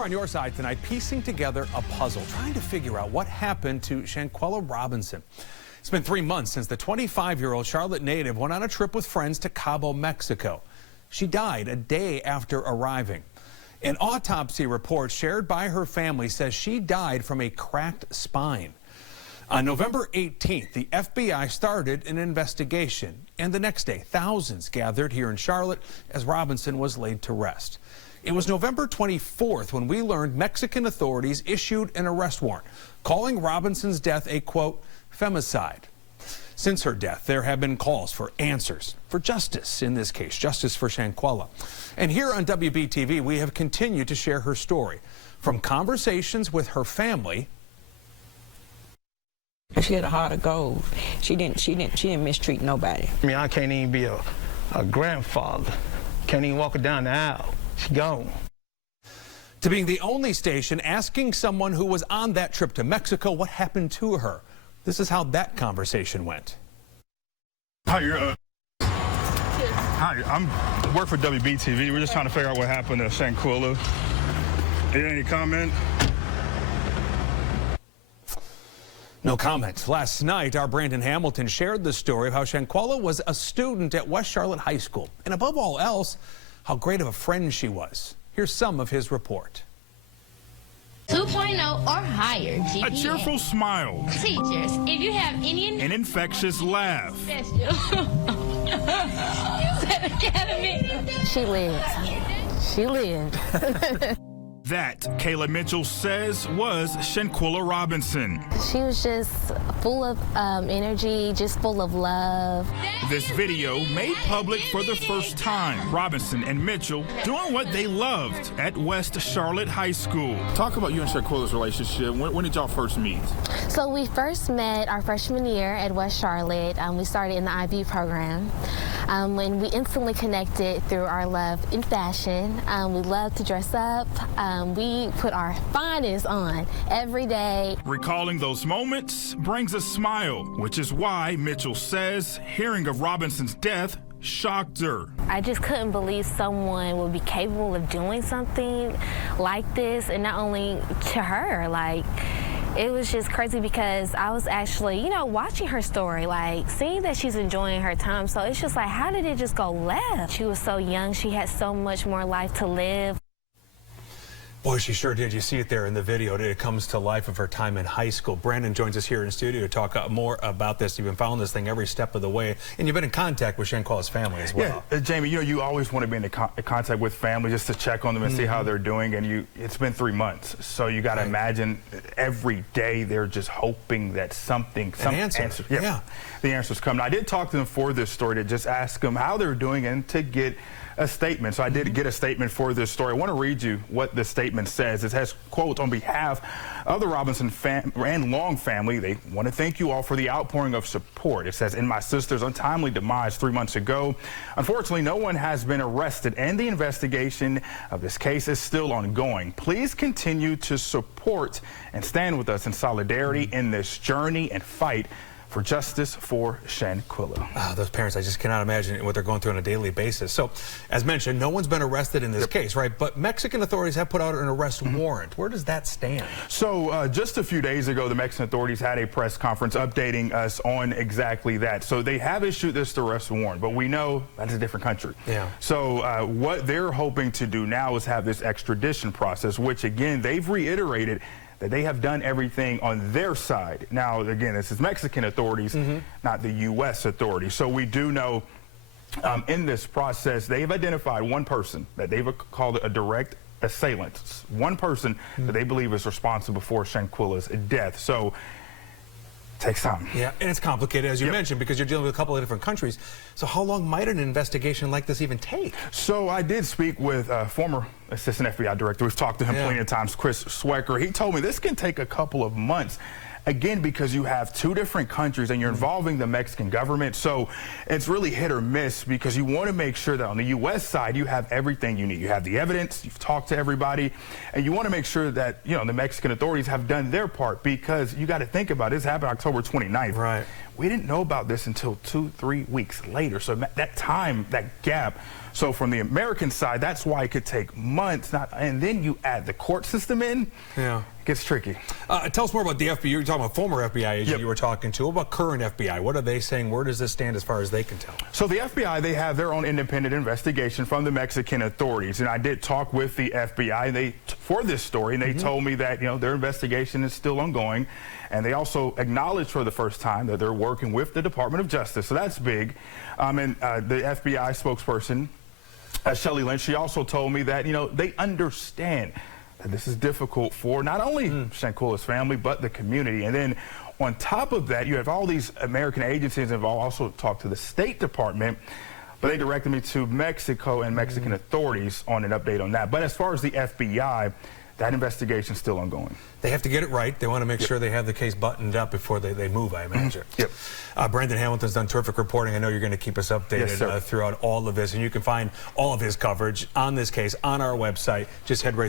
We're on your side tonight, piecing together a puzzle, trying to figure out what happened to Shanquella Robinson. It's been 3 months since the 25-year-old Charlotte native went on a trip with friends to Cabo, Mexico. She died a day after arriving. An autopsy report shared by her family says she died from a cracked spine. On November 18th, the FBI started an investigation, and the next day, thousands gathered here in Charlotte as Robinson was laid to rest. It was November 24th when we learned Mexican authorities issued an arrest warrant, calling Robinson's death a, quote, femicide. Since her death, there have been calls for answers, for justice in this case, justice for Shanquella. And here on WBTV, we have continued to share her story, from conversations with her family. She had a heart of gold. She didn't mistreat nobody. I mean, I can't even be a grandfather. Can't even walk her down the aisle. She gone. To being the only station asking someone who was on that trip to Mexico what happened to her. This is how that conversation went. Hi, I'm work for WBTV. We're just trying to figure out what happened to Shanquella. Any comment? No comment. Last night, our Brandon Hamilton shared the story of how Shanquella was a student at West Charlotte High School. And above all else, how great of a friend she was. Here's some of his report. 2.0 or higher GPA. A cheerful smile. Teachers, if you have any... An infectious laugh. You said academy. She lived. She lived. That, Kayla Mitchell says, was Shanquella Robinson. She was just full of energy, just full of love. This video made public for the first time. Robinson and Mitchell doing what they loved at West Charlotte High School. Talk about you and Shanquella's relationship. When did y'all first meet? So we first met our freshman year at West Charlotte. We started in the IB program. When we instantly connected through our love in fashion. We love to dress up. We put our finest on every day. Recalling those moments brings a smile, which is why Mitchell says hearing of Robinson's death shocked her. I just couldn't believe someone would be capable of doing something like this, and not only to her, like, it was just crazy because I was actually, watching her story, like seeing that she's enjoying her time. So it's just like, how did it just go left? She was so young. She had so much more life to live. Boy, she sure did. You see it there in the video. It comes to life of her time in high school. Brandon joins us here in studio to talk more about this. You've been following this thing every step of the way, and you've been in contact with Shanquella's family as well. Yeah, Jamie, you always want to be in contact with family just to check on them and see how they're doing. And it's been 3 months, so you got to imagine every day they're just hoping that some answer. The answers come. Now, I did talk to them for this story to just ask them how they're doing and to get a statement. So I did get a statement for this story. I want to read you what the statement says. It has, quote, on behalf of the Robinson and Long family, they want to thank you all for the outpouring of support. It says, in my sister's untimely demise 3 months ago, unfortunately, no one has been arrested and the investigation of this case is still ongoing. Please continue to support and stand with us in solidarity in this journey and fight for justice for Shanquella. Those parents, I just cannot imagine what they're going through on a daily basis. So, as mentioned, no one's been arrested in this case, right? But Mexican authorities have put out an arrest warrant. Where does that stand? So, just a few days ago, the Mexican authorities had a press conference updating us on exactly that. So, they have issued this arrest warrant, but we know that's a different country. Yeah. So, what they're hoping to do now is have this extradition process, which, again, they've reiterated that they have done everything on their side. Now, again, this is Mexican authorities, not the U.S. authorities. So we do know in this process, they've identified one person that they've called a direct assailant. It's one person that they believe is responsible for Shanquella's death. So takes time. Yeah, and it's complicated, as you mentioned, because you're dealing with a couple of different countries. So how long might an investigation like this even take? So I did speak with a former assistant FBI director. We've talked to him plenty of times, Chris Swecker. He told me this can take a couple of months. Again, because you have two different countries and you're involving the Mexican government. So it's really hit or miss because you want to make sure that on the U.S. side, you have everything you need. You have the evidence, you've talked to everybody, and you want to make sure that, the Mexican authorities have done their part because you got to think about it. This happened October 29th. Right. We didn't know about this until 2-3 weeks later. So that time, that gap So from the American side, that's why it could take months. And then you add the court system in. Yeah. It gets tricky. Tell us more about the FBI. You were talking about former FBI agent Yep. you were talking to. What about current FBI? What are they saying? Where does this stand as far as they can tell? So the FBI, they have their own independent investigation from the Mexican authorities. And I did talk with the FBI for this story, and they told me that, their investigation is still ongoing. And they also acknowledged for the first time that they're working with the Department of Justice. So that's big. And the FBI spokesperson, Shelley Lynch, she also told me that, they understand that this is difficult for not only Shanquella's family, but the community. And then on top of that, you have all these American agencies involved. Also talked to the State Department, but they directed me to Mexico and Mexican authorities on an update on that. But as far as the FBI, that investigation is still ongoing. They have to get it right. They want to make sure they have the case buttoned up before they move, I imagine. Yep. Brandon Hamilton's done terrific reporting. I know you're going to keep us updated Yes, throughout all of this, and you can find all of his coverage on this case on our website. Just head right